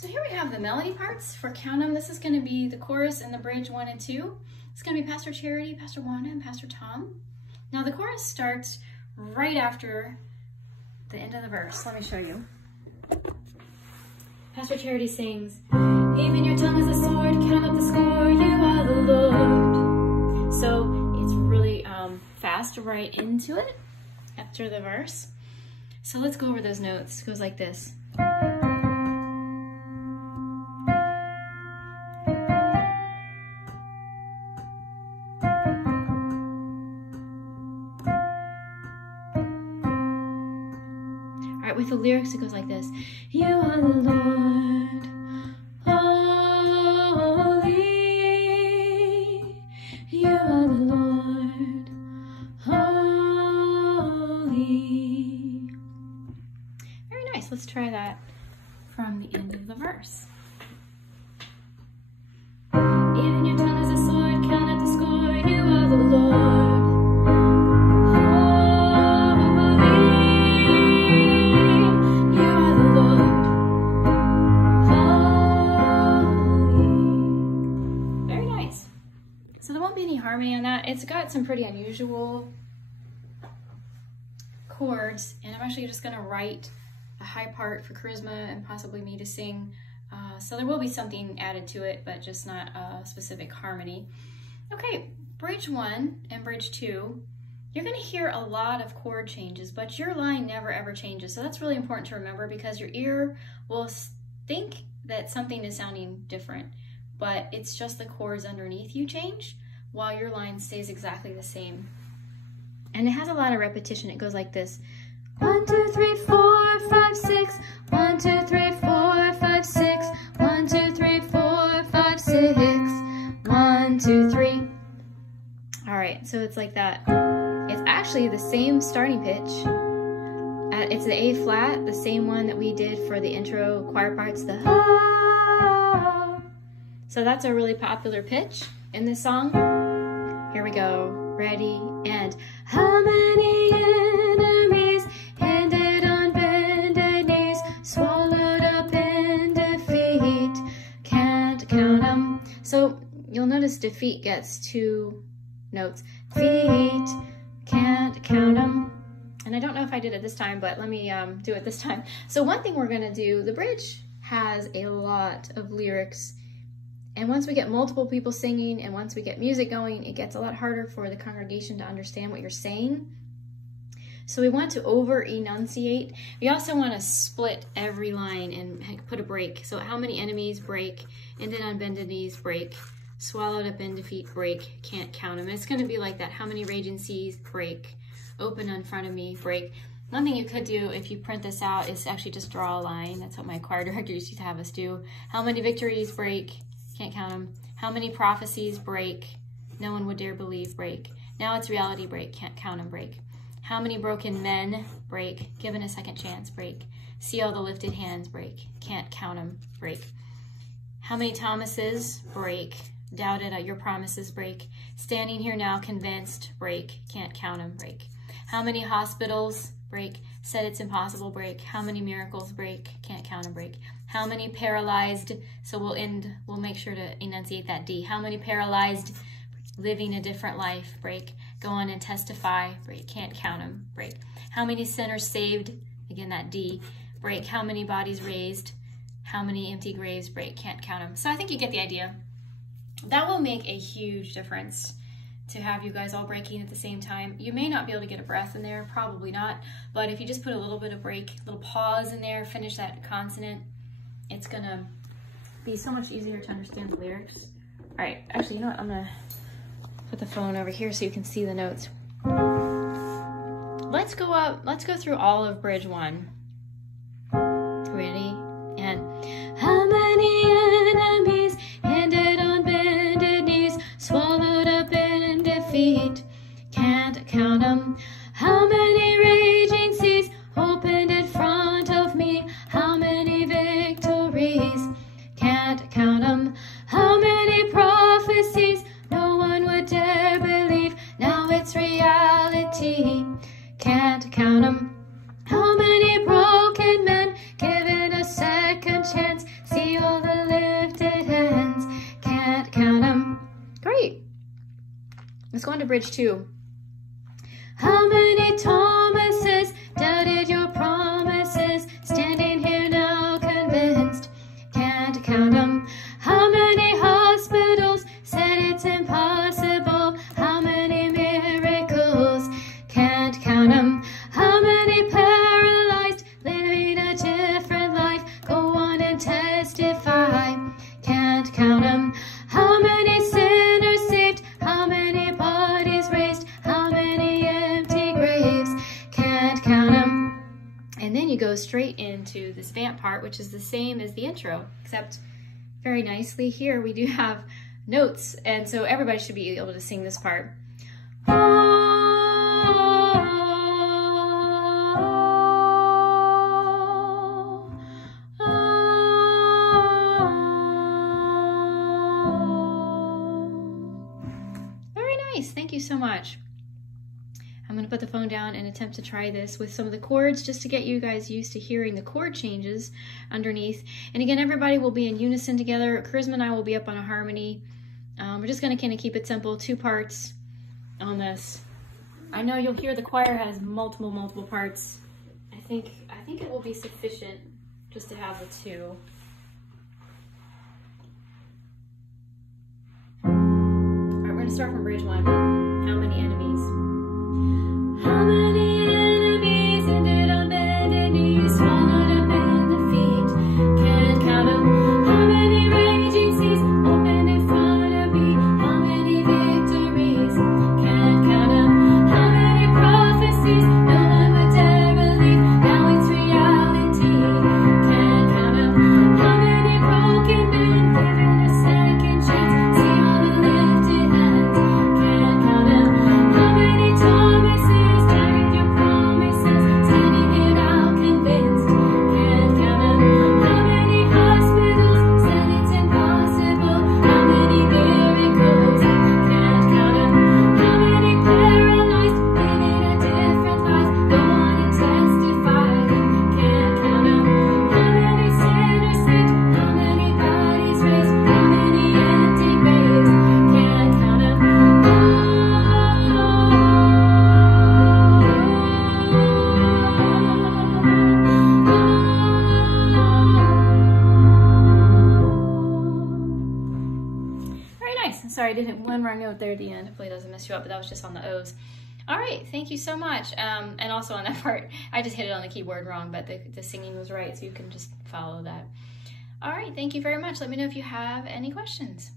So here we have the melody parts for Count 'Em. This is going to be the chorus and the bridge 1 and 2. It's going to be Pastor Charity, Pastor Wanda, and Pastor Tom. Now the chorus starts right after the end of the verse. Let me show you. Pastor Charity sings, even your tongue is a sword, count up the score, you are the Lord. So it's really fast right into it after the verse. So let's go over those notes. It goes like this. With the lyrics, it goes like this. You are the Lord, holy. You are the Lord, holy. Very nice. Let's try that from the end of the verse. Even your tongue is a sword, count up the score. You are the Lord. Harmony on that. It's got some pretty unusual chords, and I'm actually just going to write a high part for Charisma and possibly me to sing. So there will be something added to it, but just not a specific harmony. Okay, bridge 1 and bridge 2, you're going to hear a lot of chord changes, but your line never ever changes. So that's really important to remember because your ear will think that something is sounding different, but it's just the chords underneath you change, while your line stays exactly the same. And it has a lot of repetition. It goes like this. 1, 2, 3, 4, 5, 6. 1, 2, 3, 4, 5, 6. 1, 2, 3, 4, 5, 6. 1, 2, 3. All right, so it's like that. It's actually the same starting pitch. It's the A flat, the same one that we did for the intro choir parts, the ha. So that's a really popular pitch in this song. Here we go. Ready? And how many enemies handed on bended knees, swallowed up in defeat, can't count them. So you'll notice defeat gets 2 notes. Feet, can't count them. And I don't know if I did it this time, but let me do it this time. So one thing we're gonna do, the bridge has a lot of lyrics. And once we get multiple people singing and once we get music going, it gets a lot harder for the congregation to understand what you're saying. So we want to over-enunciate. We also want to split every line and put a break. So how many enemies, break, ended on bended knees, break, swallowed up in defeat, break, can't count them. It's going to be like that. How many raging seas, break, open in front of me, break. One thing you could do if you print this out is actually just draw a line. That's what my choir directors used to have us do. How many victories, break, can't count them. How many prophecies, break, no one would dare believe, break. Now it's reality, break, can't count them, break. How many broken men, break, given a second chance, break. See all the lifted hands, break, can't count them, break. How many Thomases, break, doubted your promises, break. Standing here now convinced, break, can't count them, break. How many hospitals, break, said it's impossible, break. How many miracles, break, can't count them, break. How many paralyzed, so we'll make sure to enunciate that D. How many paralyzed, living a different life, break. Go on and testify, break, can't count them, break. How many sinners saved, again that D, break. How many bodies raised, how many empty graves, break, can't count them. So I think you get the idea. That will make a huge difference to have you guys all breaking at the same time. You may not be able to get a breath in there, probably not, but if you just put a little bit of break, a little pause in there, finish that consonant, it's gonna be so much easier to understand the lyrics. All right, actually, you know what? I'm gonna put the phone over here so you can see the notes. Let's go through all of bridge 1. Ready? And how many enemies handed on bended knees, swallowed up in defeat, can't count them. How many raging seas opened in front of me, how many victories, can't count them. How many prophecies no one would dare believe, now it's reality, can't count them. How many Let's go on to bridge 2. How many Thomases doubted your promises, standing here now convinced, can't count 'em. How many hospitals said it's impossible, how many miracles, can't count 'em. How many paralyzed, living a different life, go on and testify, can't count 'em. How many sinners saved, how many bodies raised, how many empty graves, can't count 'em. And then you go straight into this vamp part, which is the same as the intro, except very nicely here we do have notes, and so everybody should be able to sing this part. Very nice, thank you so much. I'm going to put the phone down and attempt to try this with some of the chords just to get you guys used to hearing the chord changes underneath. And again, everybody will be in unison together. Charisma and I will be up on a harmony. We're just going to kind of keep it simple, 2 parts on this. I know you'll hear the choir has multiple parts. I think it will be sufficient just to have the 2. All right, we're going to start from bridge 1. How many enemies? How many enemies ended on bended knees, swallowed up in defeat, can't count 'em. How many raging seas opened in front of me, how many victories, can't count 'em. How many prophecies no one would dare believe, now it's reality, can't count 'em. How many broken men given a second chance, see all the lifted hands, can't count 'em. How many Thomases carried your promises, standing here now convinced, can't count 'em. How many hospitals said it's impossible, how many miracles, can't count 'em. How many paralyzed, living a different life, go on and testify, can't count 'em. How many sinners saved, how many bodies raised, how many empty graves, can't count 'em. Very nice. Sorry, I did hit one wrong note there at the end. Hopefully it doesn't mess you up, but that was just on the O's. All right, thank you so much. And also on that part, I just hit it on the keyboard wrong, but the singing was right, so you can just follow that. All right, thank you very much. Let me know if you have any questions.